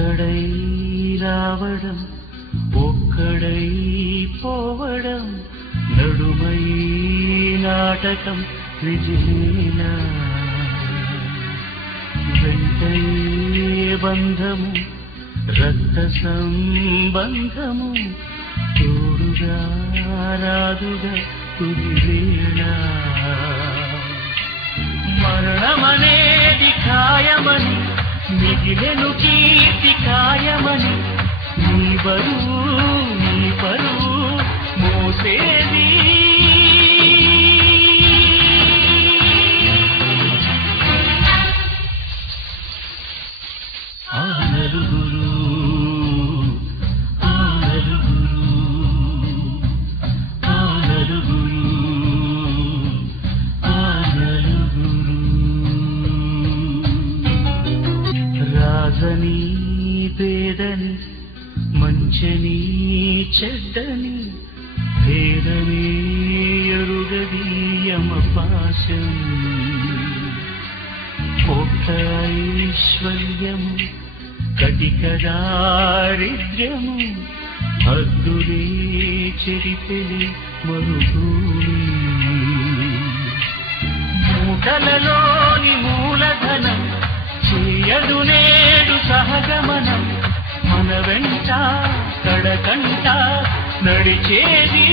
ఒక్కడై రావడం ఒక్కడై పోవడం నడుమై నాటకం విజయేనా వెంటనే బంధము రక్త సంబంధము తోడుగా రాదుగా తుదివేళ మరణమనేది ఖాయమని మిగిలెను కీర్తి ఖాయమని నీ బరువు నీ పరువు మోసేది రాజని పేదని మంచని చెడ్డని భేదమే ఎరుగది యమపాశం కోట ఐశ్వర్యము కటిక దారిద్ర్యము హద్దులే చెరిపెలి మరుభూమి మూటలలోని మూలధనం చేయదు నేడు సహగమనం మన వెంట కడకంట నడిచేది